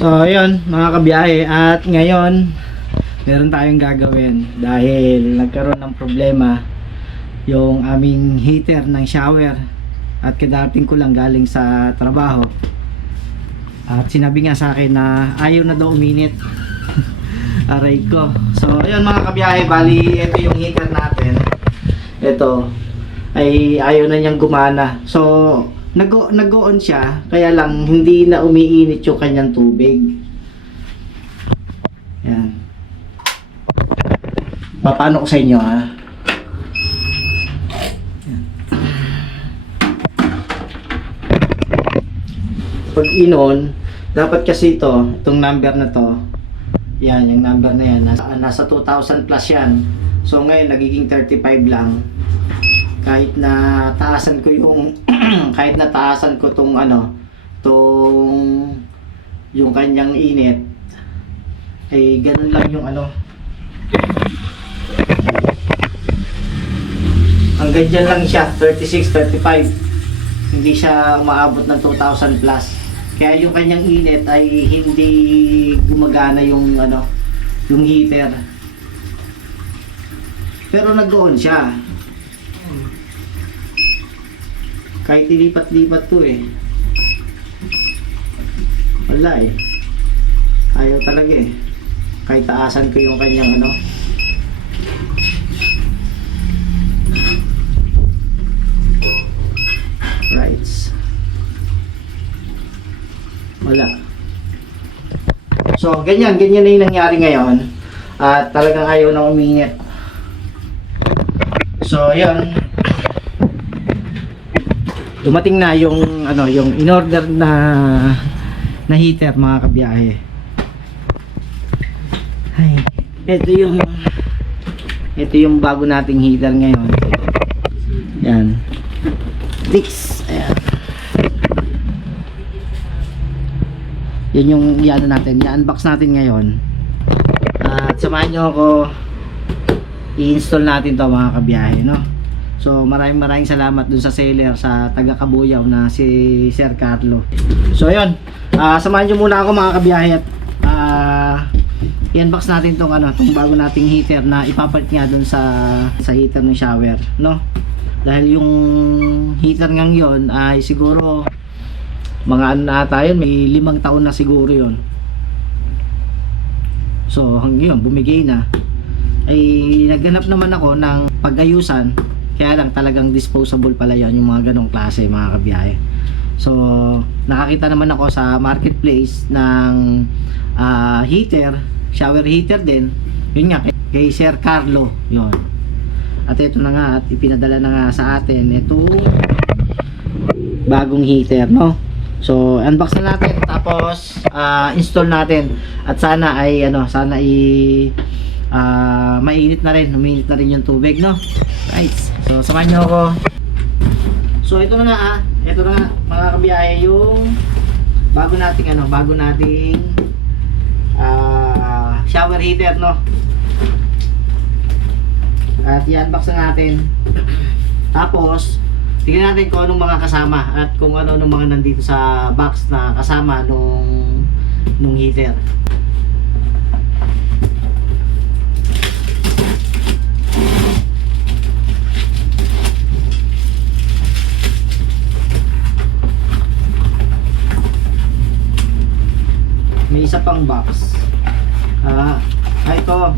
So ayun mga kabiyahe, at ngayon meron tayong gagawin dahil nagkaroon ng problema yung aming heater ng shower at kadarating ko lang galing sa trabaho at sinabi nga sa akin na ayaw na daw uminit. Aray ko. So ayun mga kabiyahe, bali ito yung heater natin, ito ay ayaw na niyang gumana. So nag-on siya, kaya lang hindi na umiinit yung kanyang tubig. Yan. Paano ko sa inyo ha? Yan. Pag in-on, dapat kasi itong number na to, yan, yung number na yan, nasa 2,000 plus yan. So ngayon nagiging 35 lang. Kahit na taasan ko yung kahit na taasan ko tong yung kanyang init, ay ganun lang yung hanggang dyan lang siya, 36, 35. Hindi siya umaabot ng 2,000 plus. Kaya yung kanyang init ay hindi gumagana yung yung heater. Pero nag-on siya. Kahit ilipat-lipat to wala ayaw talaga kahit taasan ko yung kanyang right, wala. So ganyan na yung nangyari ngayon at talagang ayaw na uminit. So ayun, dumating na yung yung in-order na heater mga kabiyahe. Ay, ito yung bago nating heater ngayon. Yan. Dix. Ayan. Yan yung natin, i-unbox natin ngayon. At samahan nyo ako i-install natin to mga kabiyahe, no? So maraming salamat dun sa seller sa taga Kabuyaw na si Sir Carlo. So ayun, samahan nyo muna ako mga kabiyahe at i-unbox natin tong bago nating heater na ipapalit nga dun sa heater ng shower, no? Dahil yung heater ngang yon ay siguro mga na tayo, may 5 taon na siguro yon. So hanggang yun, bumigay na. Ay naghanap naman ako ng pag-ayusan. Kaya lang talagang disposable pala yan, yung mga ganong klase mga kabiyahe. So nakakita naman ako sa marketplace ng heater, shower heater din. Yun nga, kay Sir Carlo yun. At ito na nga, at ipinadala na nga sa atin itong bagong heater, no? So unbox na natin, tapos install natin. At sana ay mainit na rin, uminit na rin yung tubig, no? Right. So samahan nyo ako. So ito na nga mga kabiyahe, yung bago nating shower heater, no? At i-unbox na natin. Tapos tingnan natin kung anong mga kasama at kung anong mga nandito sa box na kasama nung heater. May isa pang box. Ito.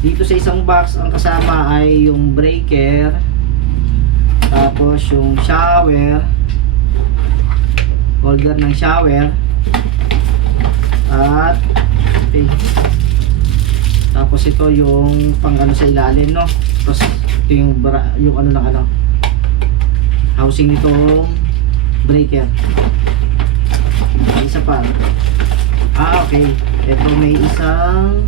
Dito sa isang box, ang kasama ay yung breaker, tapos yung shower, holder ng shower, at tapos ito yung pang sa ilalim, no? Tapos ito yung housing nitong breaker. Isa pa. Okay. Ito may isang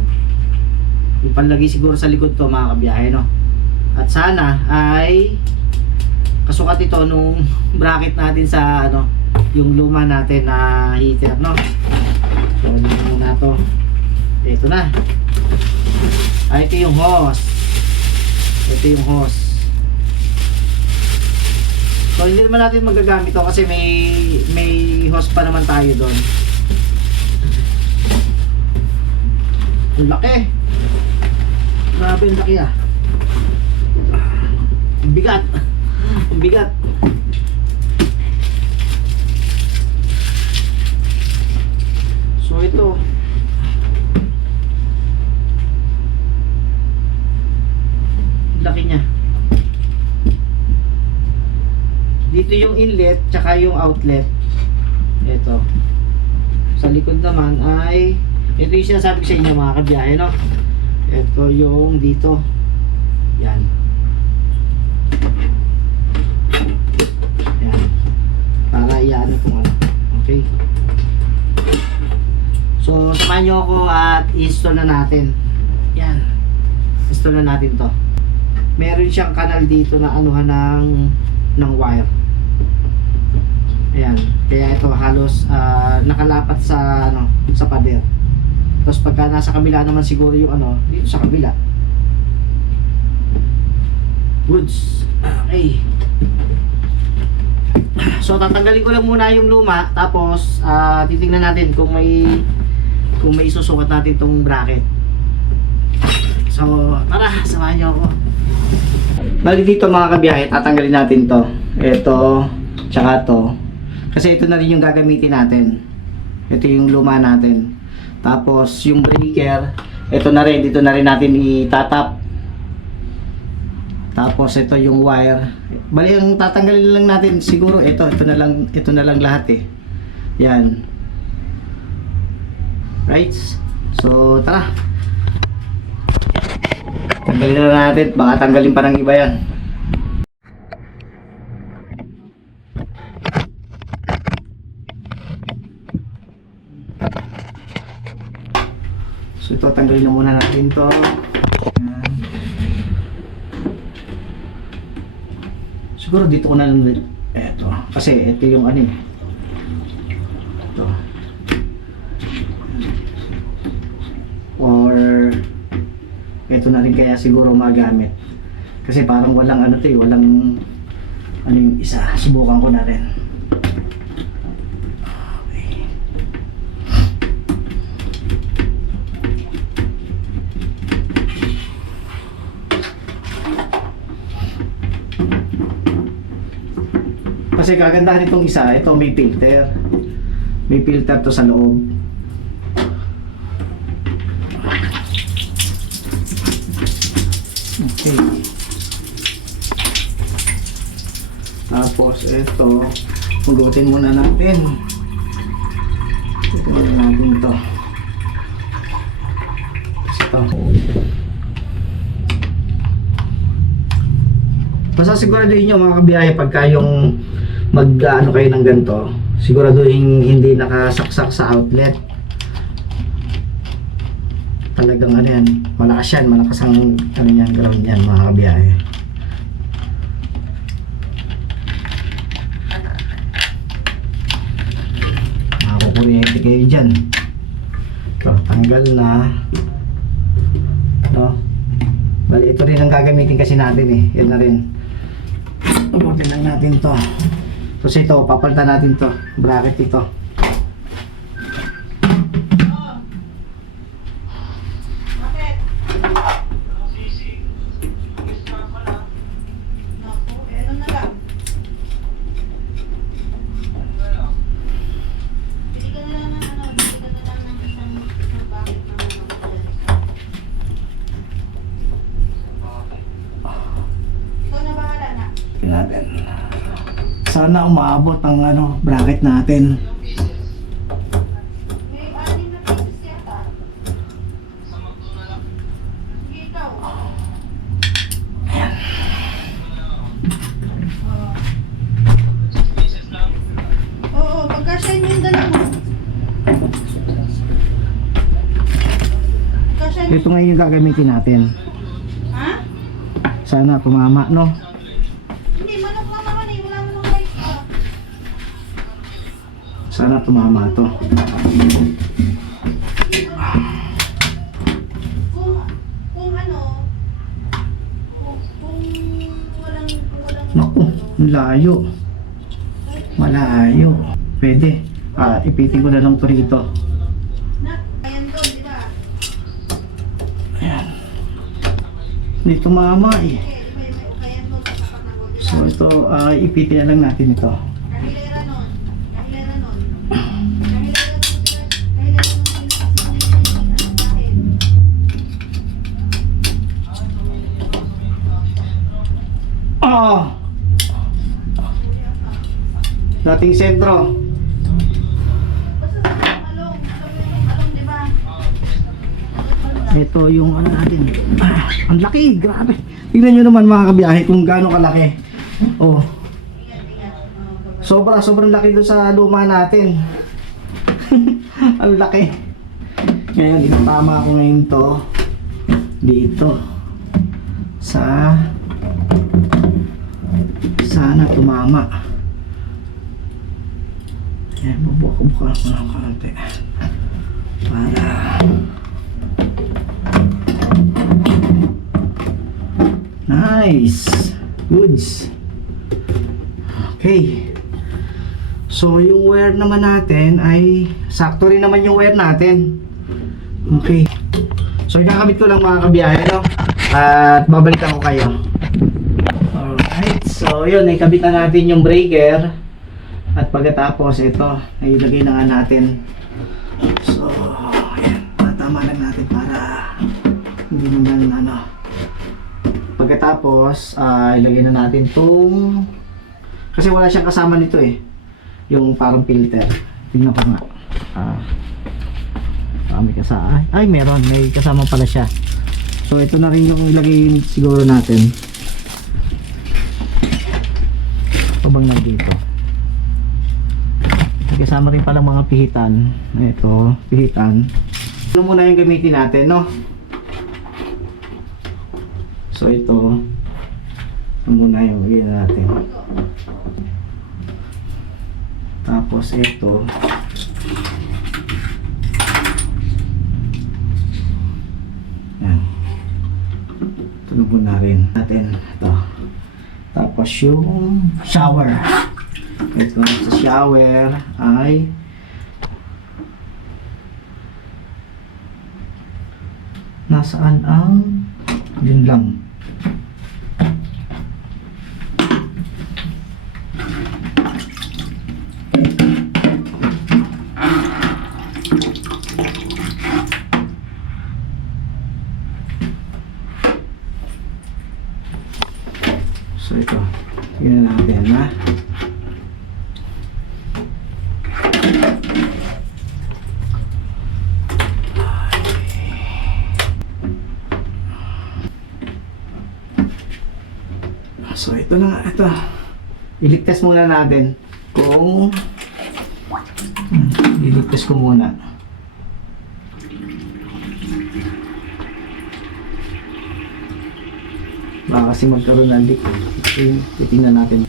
ipanlagay siguro sa likod to mga kabiyahe, no? At sana ay kasukat ito nung bracket natin sa yung luma natin na heater, no? So muna to. Ito na. Ito yung hose. Ito yung hose. So hindi naman natin magagamit to kasi may hose pa naman tayo doon. Ang laki. Grabe ang laki ah. Ang bigat. Ang bigat. So ito. Laki niya. Dito yung inlet tsaka yung outlet. Ito. Sa likod naman ay ito yung sinasabi ko sa inyo mga kabiyahe, no? Ito yung dito. Yan. Yan. Para iano kung ano. Okay. So samahan nyo ako at i-install na natin. Yan. Install na natin to. Meron siyang kanal dito na anuhan ng wire. Ayan, kaya ito halos nakalapat sa sa pader. Tapos pagka nasa kabila naman siguro yung dito sa kabila. Goods. Okay. So tatanggalin ko lang muna yung luma, tapos titingnan natin kung may susukat natin tong bracket. So tara, samahan niyo ako. Bali dito mga kabiyahe, tatanggalin natin to. Ito, tsaka to. Kasi ito na rin yung gagamitin natin. Ito yung luma natin. Tapos yung breaker, ito na rin, dito na rin natin itatap. Tapos ito yung wire. Bali ang tatanggalin lang natin siguro ito na lang lahat eh. Yan. Right? So tara. Tanggalin na natin, baka tanggalin pa ng iba yan. So ito, tanggalin na muna natin to. Yan. Siguro dito ko na lang eto, kasi ito yung ito. Or ito na rin kaya siguro magamit. Kasi parang walang walang yung isa. Subukan ko na rin. Okay. Kasi kagandahan nitong isa, ito may filter. May filter to sa loob. Okay. Tapos ito, pulutin muna natin. Ito muna natin ito. Basta siguraduhin nyo mga kabiyahe, pagka yung kayo ng ganito, siguraduhin hindi nakasaksak sa outlet. Talagang yan, malakas yan, malakas ang ground yan mga kabiyahe. Makakukuryente kayo dyan. Ito, tanggal na. No? Bali, ito rin ang gagamitin kasi natin eh. Yan na rin. Ubutin lang natin to. Tapos ito, papalitan natin to. Bracket ito. Natin. Sana umabot ang bracket natin. May 6 na pieces yata. Ikaw. Ayan. Oo, pagkasya niyo yung dalawa. Pagkasya niyo. Ito ngayon yung gagamitin natin. Ha? Sana tumama, no? Hindi, manok lang naman eh. Wala mo nang rice pa. Sana tumama to. Kung walang Naku, ang layo. Malayo. Pwede. Ipitin ko na lang to rito. na, ayan doon, di ba? Hindi tumama eh. May ukayan mo sa tapat ng gulyo. So ito, ipitin na lang natin ito. Kahilera nun. Kahilera nun. Kahilera nun. Ah! Dating sentro. Basta sa along. Along, di ba? Ito yung ano natin. Ang laki, grabe. Tingnan nyo naman mga kabiyahe kung gaano kalaki. Oh. Sobrang laki doon sa luma natin. Ang laki. Ngayon, inatama ko ngayon to dito sa sana tumama. Ayan, bubuka ko ng konti para nice goods. Okay, so yung wire naman natin ay sakto rin naman yung wire natin. Okay, so ikakabit ko lang mga kabiyahe, no? At babalikan ko kayo. Alright, so yun, ikabit na natin yung breaker. At pagkatapos ito, nailagay na nga natin. So, ayan, tama lang natin para hindi naman ano. Pagkatapos, ilagay na natin itong, kasi wala siyang kasama nito eh, yung parang filter. Tingnan ko nga. May kasama. Ay, meron, may kasama pala siya. So, ito na rin yung ilagay siguro natin. Pabang nandito. May kasama rin pala mga pihitan. Ito, pihitan. Ano muna yung gamitin natin, no? So ito muna yung gawin natin. Tapos ito yan, tunog muna rin natin ito. Tapos yung shower, ito sa shower ay nasaan ang yun lang. So ito, tingnan natin ha. So ito na, ito. Iligtas muna natin kung iligtas ko muna. Baka kasi magkaroon ng leak. Titingnan natin.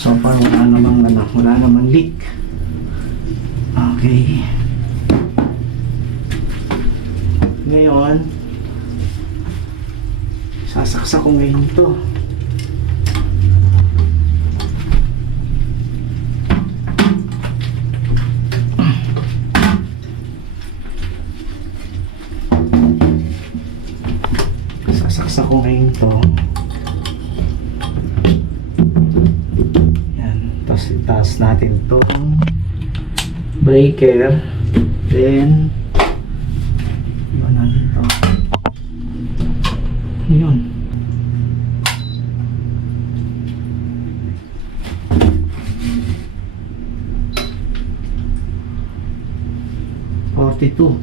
So far wala namang leak. Okay. Ngayon, sasaksak ko ngayon ito. Sasaksak ko ngayon ito. Yan. Tapos itaas natin itong breaker. Then iwan natin ito. Yun. $42.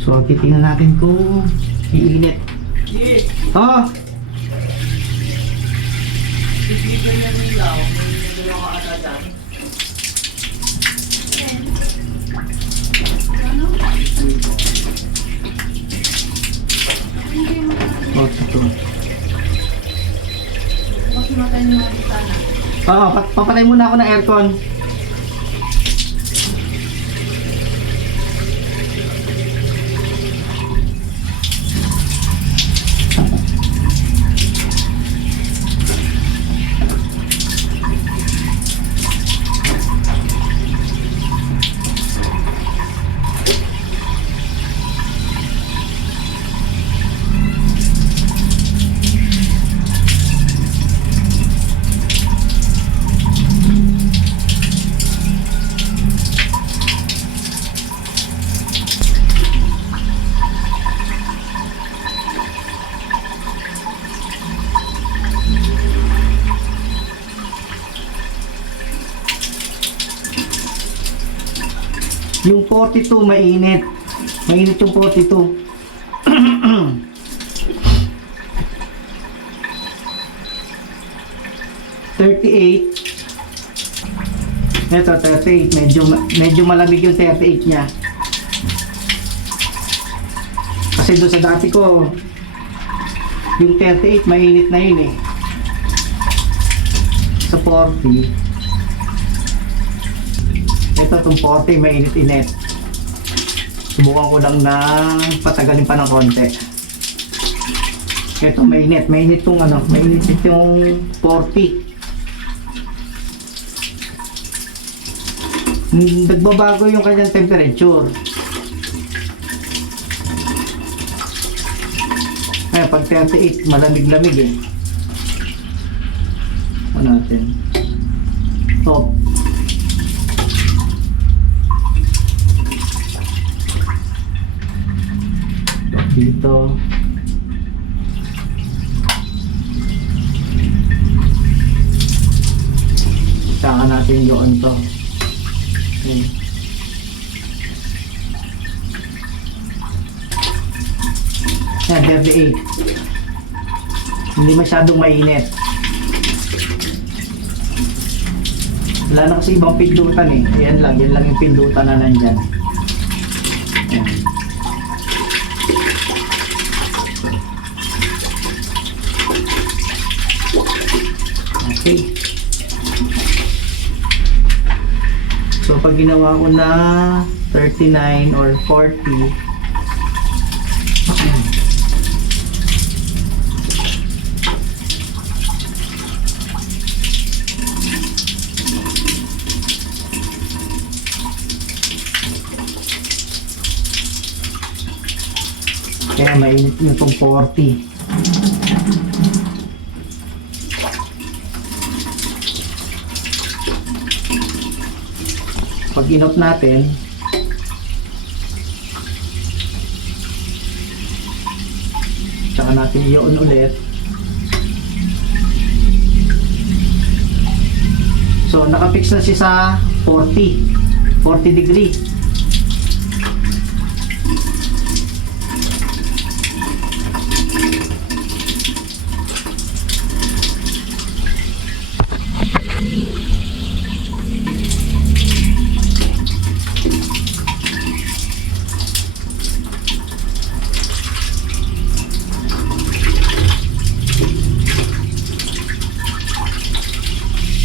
So, titingnan natin kung iinit. Ah! Oh, ito. Makimatay ng mga bitana. Papatay muna ako ng aircon. 42 mainit. Mainit yung 42. 38. Ito 38, medyo malamig yung 38 niya. Kasi doon sa dati ko, yung 38 mainit na yun eh. Sa 40. Ito itong 40 mainit-init. Subukan ko lang na patagalin pa ng konti. Ito mainit tong ano, mainit yung 40. Nagbabago yung kanyang temperature. Ayan, pag 38, malamig-lamig eh. Ano natin? Top. Dito. Saka natin yun to. Okay. Yan, 38. Hindi masyadong mainit. Wala na kasi ibang pindutan eh. Yan lang yung pindutan na nandyan. Yan. Okay. So pag ginawa ko na 39 or 40, kaya mainit na itong 40. Pag inop natin, tsaka natin i-on ulit. So nakapix na siya sa 40 degree.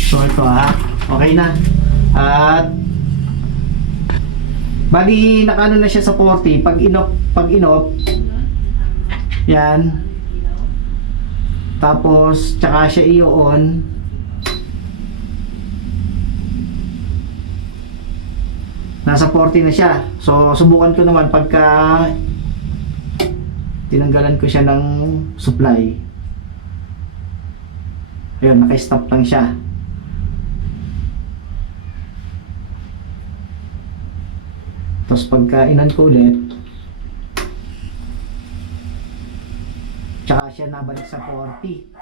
So ito okay na. At bali nakano na siya sa 40 pag inop. Yan. Tapos tsaka siya i-on. Nasa 40 na siya. So subukan ko naman pagka tinanggalan ko siya ng supply. Ayun, naka-stop lang siya. Tapos pagka inan ko ulit, tsaka siya nabalik sa 40.